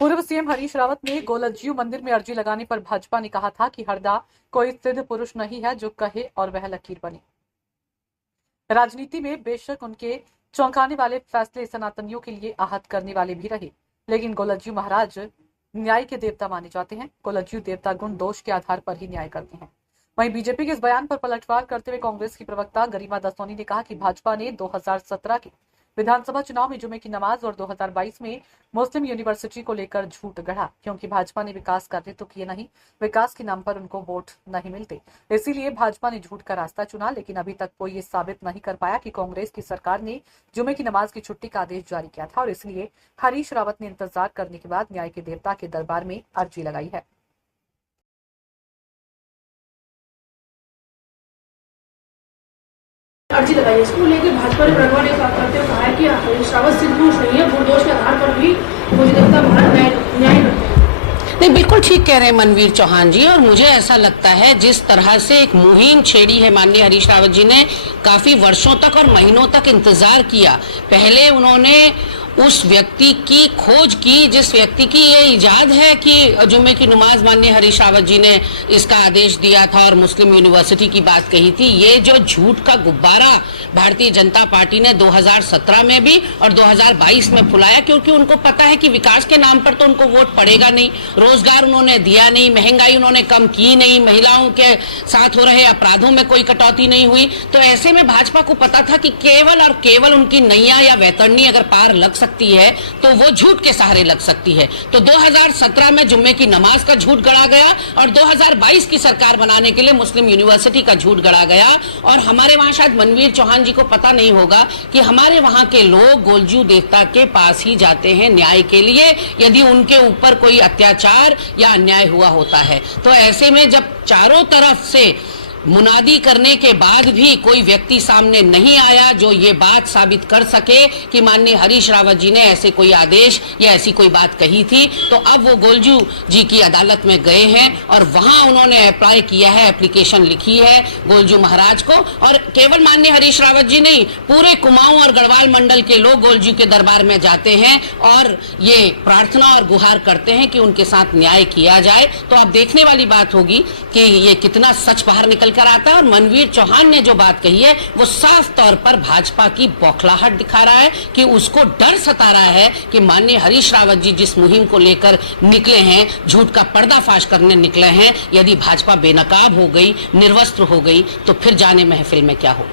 पूर्व सीएम हरीश रावत ने गोलज्यू मंदिर में अर्जी लगाने पर भाजपा ने कहा था कि हरदा कोई सिद्ध पुरुष नहीं है जो कहे और वह लकीर बने। राजनीति में बेशक उनके चौंकाने वाले फैसले सनातनियों के लिए आहत करने वाले भी रहे, लेकिन गोलज्यू महाराज न्याय के देवता माने जाते हैं। गोलज्यू देवता गुण दोष के आधार पर ही न्याय करते हैं। वहीं बीजेपी के इस बयान पर पलटवार करते हुए कांग्रेस की प्रवक्ता गरिमा दसोनी ने कहा कि भाजपा ने 2017 के विधानसभा चुनाव में जुमे की नमाज और 2022 में मुस्लिम यूनिवर्सिटी को लेकर झूठ गढ़ा, क्योंकि भाजपा ने विकास कार्य तो किए नहीं, विकास के नाम पर उनको वोट नहीं मिलते, इसीलिए भाजपा ने झूठ का रास्ता चुना। लेकिन अभी तक कोई ये साबित नहीं कर पाया कि कांग्रेस की सरकार ने जुमे की नमाज की छुट्टी का आदेश जारी किया था और इसलिए हरीश रावत ने इंतजार करने के बाद न्याय के देवता के दरबार में अर्जी लगाई है। अर्जी लगाई। इसको लेकर भाजपा ने प्रगवा ने साफ करते हुए कहा है कि हरीश रावत सिद्ध पुरुष नहीं है, गुण दोष के आधार पर भी मुझे देवता महाराज न्याय करते हैं। नहीं, बिल्कुल ठीक कह रहे हैं मनवीर चौहान जी। और मुझे ऐसा लगता है जिस तरह से एक मुहिम छेड़ी है माननीय हरीश रावत जी ने, काफी वर्षों तक और महीनों तक इंतजार किया। पहले उन्होंने उस व्यक्ति की खोज की जिस व्यक्ति की ये इजाद है कि जुमे की नमाज माननीय हरीश रावत जी ने इसका आदेश दिया था और मुस्लिम यूनिवर्सिटी की बात कही थी। ये जो झूठ का गुब्बारा भारतीय जनता पार्टी ने 2017 में भी और 2022 में फुलाया, क्योंकि उनको पता है कि विकास के नाम पर तो उनको वोट पड़ेगा नहीं, रोजगार उन्होंने दिया नहीं, महंगाई उन्होंने कम की नहीं, महिलाओं के साथ हो रहे अपराधों में कोई कटौती नहीं हुई। तो ऐसे में भाजपा को पता था कि केवल और केवल उनकी नैया या वैतरणी अगर पार लग सकती है तो वो झूठ के सहारे लग सकती है। तो 2017 में जुम्मे की नमाज का झूठ गढ़ा गया और 2022 की सरकार बनाने के लिए मुस्लिम यूनिवर्सिटी का झूठ गढ़ा गया। और हमारे वहां शायद मनवीर चौहान जी को पता नहीं होगा कि हमारे वहां के लोग गोलज्यू देवता के पास ही जाते हैं न्याय के लिए, यदि उनके ऊपर कोई अत्याचार या अन्याय हुआ होता है। तो ऐसे में जब चारों तरफ से मुनादी करने के बाद भी कोई व्यक्ति सामने नहीं आया जो ये बात साबित कर सके कि माननीय हरीश रावत जी ने ऐसे कोई आदेश या ऐसी कोई बात कही थी, तो अब वो गोलजू जी की अदालत में गए हैं और वहां उन्होंने अप्लाई किया है, एप्लीकेशन लिखी है गोलजू महाराज को। और केवल माननीय हरीश रावत जी नहीं, पूरे कुमाऊं और गढ़वाल मंडल के लोग गोलजू के दरबार में जाते हैं और ये प्रार्थना और गुहार करते हैं कि उनके साथ न्याय किया जाए। तो अब देखने वाली बात होगी कि ये कितना सच बाहर निकल कर आता है। और मनवीर चौहान ने जो बात कही है वो साफ तौर पर भाजपा की बौखलाहट दिखा रहा है कि उसको डर सता रहा है कि माननीय हरीश रावत जी जिस मुहिम को लेकर निकले हैं, झूठ का पर्दाफाश करने निकले हैं, यदि भाजपा बेनकाब हो गई, निर्वस्त्र हो गई तो फिर जाने महफिल में क्या हो।